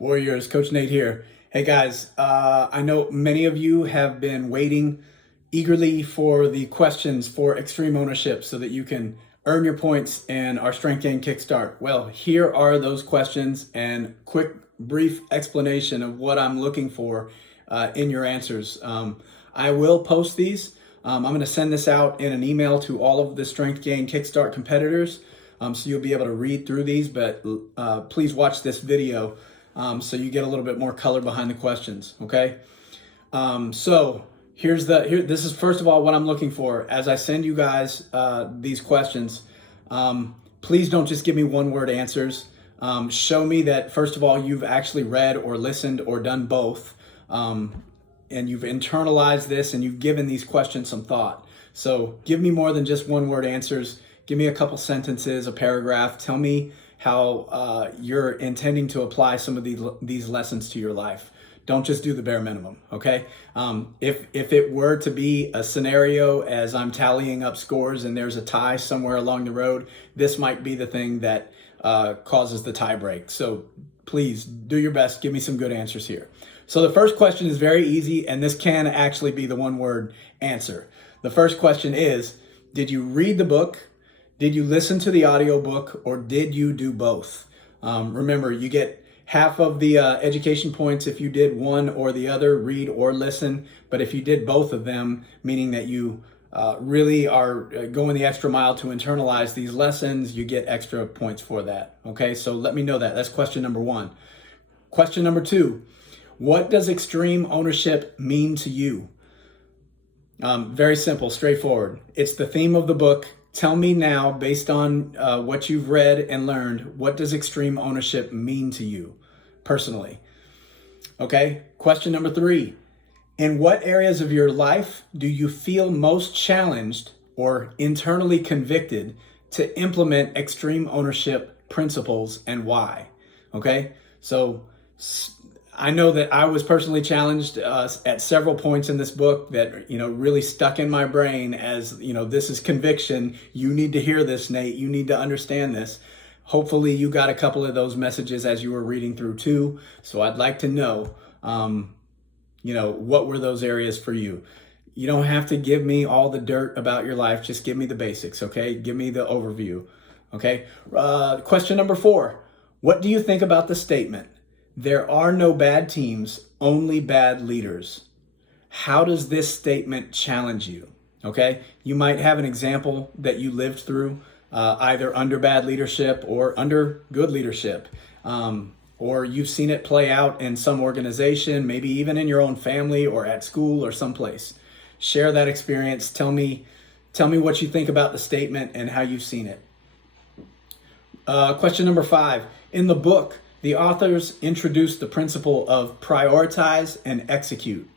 Warriors, Coach Nate here. Hey guys, I know many of you have been waiting eagerly for the questions for extreme ownership so that you can earn your points in our Strength Gain Kickstart. Well, here are those questions and quick, brief explanation of what I'm looking for in your answers. I will post these. I'm going to send this out in an email to all of the Strength Gain Kickstart competitors, so you'll be able to read through these, but please watch this video so you get a little bit more color behind the questions, okay? So this is first of all what I'm looking for. As I send you guys these questions, please don't just give me one-word answers. Show me that, first of all, you've actually read or listened or done both, and you've internalized this and you've given these questions some thought. So give me more than just one-word answers. Give me a couple sentences, a paragraph. Tell me how you're intending to apply some of these lessons to your life. Don't just do the bare minimum, okay? If it were to be a scenario as I'm tallying up scores and there's a tie somewhere along the road, this might be the thing that causes the tie break. So please do your best. Give me some good answers here. So the first question is very easy, and this can actually be the one-word answer. The first question is, did you read the book? Did you listen to the audiobook, or did you do both? Remember, you get half of the education points if you did one or the other, read or listen. But if you did both of them, meaning that you really are going the extra mile to internalize these lessons, you get extra points for that. Okay, so let me know that. That's question number one. Question number two, what does extreme ownership mean to you? Very simple, straightforward. It's the theme of the book. Tell me now, based on what you've read and learned, what does extreme ownership mean to you personally? Okay, question number three. In what areas of your life do you feel most challenged or internally convicted to implement extreme ownership principles, and why? Okay, so I know that I was personally challenged at several points in this book that, really stuck in my brain as, this is conviction. You need to hear this, Nate. You need to understand this. Hopefully you got a couple of those messages as you were reading through too. So I'd like to know, what were those areas for you? You don't have to give me all the dirt about your life. Just give me the basics, okay? Give me the overview, okay? Question number four. What do you think about the statement, "There are no bad teams, only bad leaders"? How does this statement challenge you? Okay, you might have an example that you lived through, either under bad leadership or under good leadership, or you've seen it play out in some organization, maybe even in your own family or at school or someplace. Share that experience. Tell me what you think about the statement and how you've seen it. Question number five. In the book, the authors introduce the principle of prioritize and execute.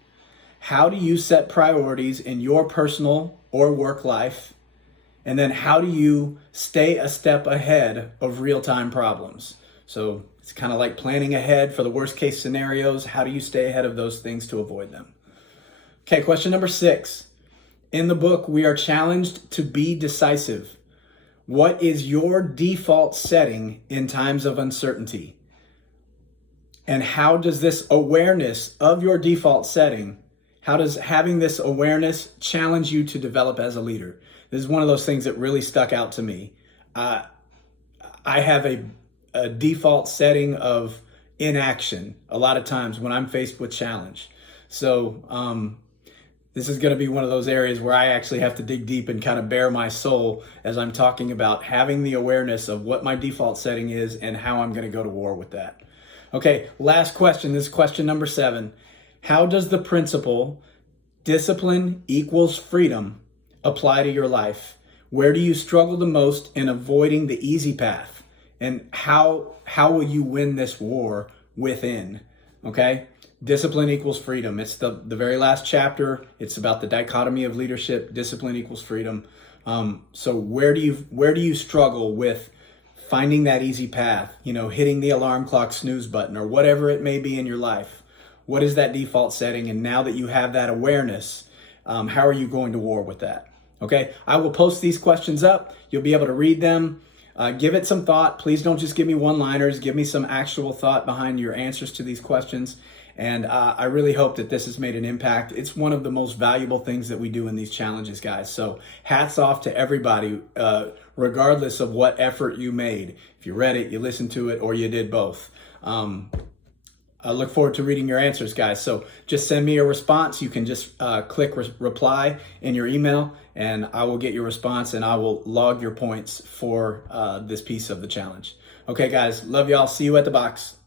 How do you set priorities in your personal or work life? And then how do you stay a step ahead of real-time problems? So it's kind of like planning ahead for the worst case scenarios. How do you stay ahead of those things to avoid them? Okay, question number six. In the book, we are challenged to be decisive. What is your default setting in times of uncertainty? And how does this awareness of your default setting, how does having this awareness challenge you to develop as a leader? This is one of those things that really stuck out to me. I have a default setting of inaction a lot of times when I'm faced with challenge. So this is going to be one of those areas where I actually have to dig deep and kind of bare my soul as I'm talking about having the awareness of what my default setting is and how I'm going to go to war with that. Okay, last question. This is question number 7. How does the principle discipline equals freedom apply to your life? Where do you struggle the most in avoiding the easy path? And how will you win this war within? Okay, discipline equals freedom. It's the very last chapter. It's about the dichotomy of leadership. Discipline equals freedom. So where do you struggle with finding that easy path, hitting the alarm clock snooze button or whatever it may be in your life? What is that default setting? And now that you have that awareness, how are you going to war with that? Okay, I will post these questions up. You'll be able to read them. Give it some thought. Please don't just give me one-liners. Give me some actual thought behind your answers to these questions. And I really hope that this has made an impact. It's one of the most valuable things that we do in these challenges, guys. So hats off to everybody, regardless of what effort you made. If you read it, you listened to it, or you did both. I look forward to reading your answers, guys. So just send me a response. You can just click reply in your email, and I will get your response, and I will log your points for this piece of the challenge. Okay, guys, love y'all. See you at the box.